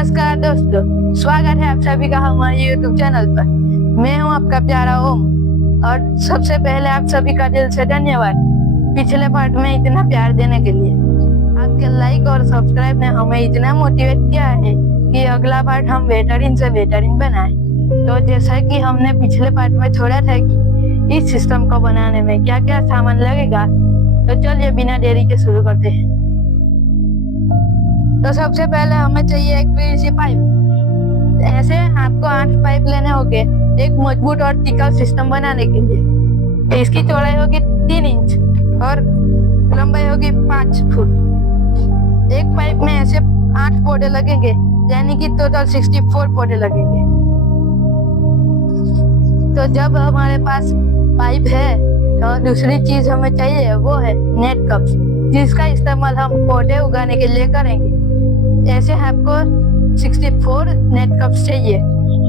नमस्कार दोस्तों, स्वागत है आप सभी का हमारे YouTube चैनल पर। मैं हूं आपका प्यारा ओम और सबसे पहले आप सभी का दिल से धन्यवाद पिछले पार्ट में इतना प्यार देने के लिए। आपके लाइक और सब्सक्राइब ने हमें इतना मोटिवेट किया है कि अगला पार्ट हम बेहतरीन से बेहतरीन बनाए। तो जैसा कि हमने पिछले पार्ट में छोड़ा था कि इस सिस्टम को बनाने में क्या क्या सामान लगेगा, तो चलिए बिना देरी के शुरू करते हैं। तो सबसे पहले हमें चाहिए एक पीवीसी पाइप। ऐसे आपको 8 पाइप लेने होंगे एक मजबूत और टिकाऊ सिस्टम बनाने के लिए। इसकी चौड़ाई होगी 3 इंच और लंबाई होगी 5 फुट। एक पाइप में ऐसे 8 पौधे लगेंगे, यानी कि टोटल 64 पौधे लगेंगे। तो जब हमारे पास पाइप है तो दूसरी चीज हमें चाहिए वो है नेट कप्स, जिसका इस्तेमाल हम पौधे उगाने के लिए करेंगे। ऐसे आपको 64 नेट कप्स चाहिए,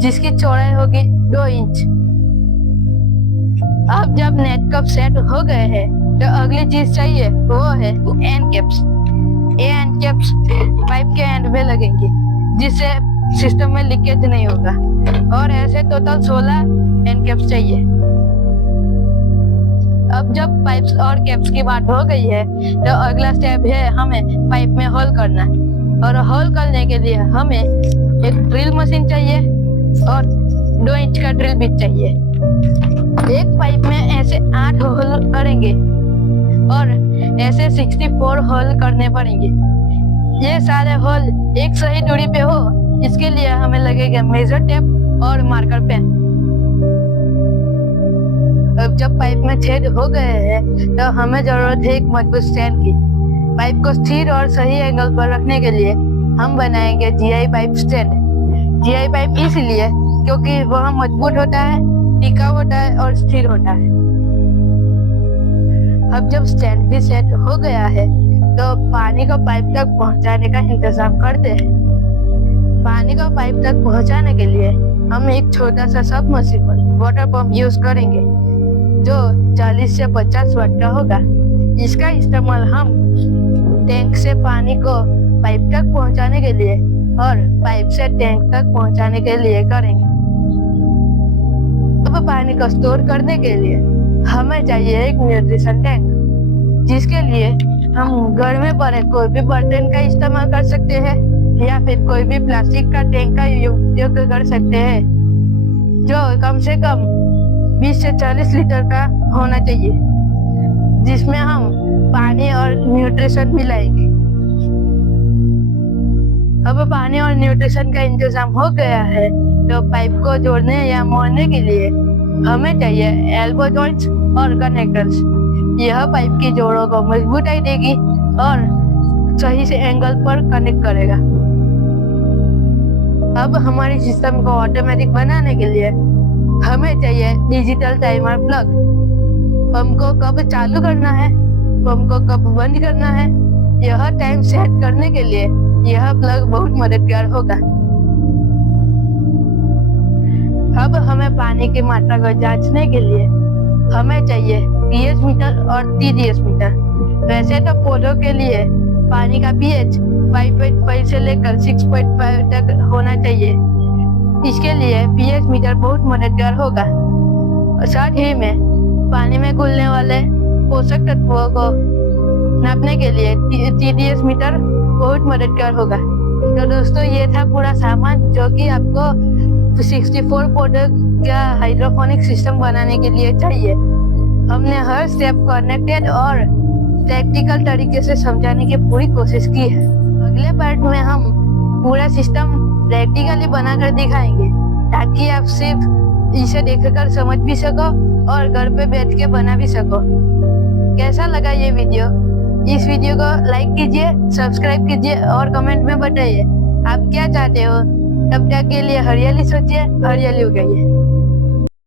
जिसकी चौड़ाई होगी 2 इंच। अब जब नेट कप सेट हो गए हैं तो अगली चीज चाहिए वो है एंड कैप्स। ये एंड कैप्स पाइप के एंड में लगेंगे, जिससे सिस्टम में लीकेज नहीं होगा। और ऐसे टोटल 16 एंड कैप्स चाहिए। अब जब पाइप्स और कैप्स की बात हो गई है तो अगला स्टेप है हमें पाइप में होल करना। और होल करने के लिए हमें एक ड्रिल मशीन चाहिए और 2 इंच का ड्रिल बिट चाहिए। एक पाइप में ऐसे 8 होल करेंगे और ऐसे 64 होल करने पड़ेंगे। ये सारे होल एक सही दूरी पे हो, इसके लिए हमें लगेगा मेजर टेप और मार्कर पेन। अब जब पाइप में छेद हो गए हैं तो हमें जरूरत है एक मजबूत स्टैंड की। पाइप को स्थिर और सही एंगल पर रखने के लिए हम बनाएंगे GI pipe stand. GI pipe इसलिए क्योंकि वह मजबूत होता है, टिकाऊ होता है और स्थिर होता है। अब जब स्टैंड भी सेट हो गया है तो पानी को पाइप तक पहुंचाने का इंतजाम करते हैं। पानी को पाइप तक पहुंचाने के लिए हम एक छोटा सा सबमर्सिबल वाटर पंप यूज करेंगे, जो 40 से 50 वाट का होगा। इसका इस्तेमाल हम टैंक से पानी को पाइप तक पहुंचाने के लिए और पाइप से टैंक तक पहुंचाने के लिए करेंगे। अब पानी को स्टोर करने के लिए हमें चाहिए एक न्यूट्रिशन टैंक, जिसके लिए हम घर में पड़े कोई भी बर्तन का इस्तेमाल कर सकते हैं या फिर कोई भी प्लास्टिक का टैंक का उपयोग कर सकते हैं, जो कम से कम 20 से 40 लीटर का होना चाहिए, जिसमें हम पानी और न्यूट्रिशन मिलाएंगे। अब पानी और न्यूट्रिशन का इंतजाम हो गया है तो पाइप को जोड़ने या मोड़ने के लिए हमें चाहिए एल्बो जॉइंट्स और कनेक्टर्स। यह पाइप की जोड़ों को मजबूताई देगी और सही से एंगल पर कनेक्ट करेगा। अब हमारी सिस्टम को ऑटोमेटिक बनाने के लिए हमें चाहिए डिजिटल टाइमर प्लग। पंप को कब चालू करना है, पंप को कब बंद करना है, यह टाइम सेट करने के लिए यह प्लग बहुत मददगार होगा। अब हमें पानी की मात्रा को जांचने के लिए हमें चाहिए पीएच मीटर और टीडीएस मीटर। वैसे तो पौधों के लिए पानी का पीएच 5.5 से लेकर 6.5 तक होना चाहिए। इसके लिए पीएच मीटर बहुत मददगार होगा। और साथ ही में पानी में घुलने वाले पोषक तत्वों को नापने के लिए टीडीएस मीटर बहुत मददगार होगा। तो दोस्तों, ये था पूरा सामान जो कि आपको 64 पौधों का हाइड्रोपोनिक सिस्टम बनाने के लिए चाहिए। हमने हर स्टेप को कनेक्टेड और प्रैक्टिकल तरीके से समझाने की पूरी कोशिश की है। अगले पार्ट में हम पूरा सिस्टम प्रैक्टिकली बनाकर दिखाएंगे, ताकि आप सिर्फ इसे देखकर समझ भी सको और घर पे बैठ के बना भी सको। कैसा लगा ये वीडियो? इस वीडियो को लाइक कीजिए, सब्सक्राइब कीजिए और कमेंट में बताइए आप क्या चाहते हो। तब तक के लिए हरियाली सोचिए, हरियाली उगाइए।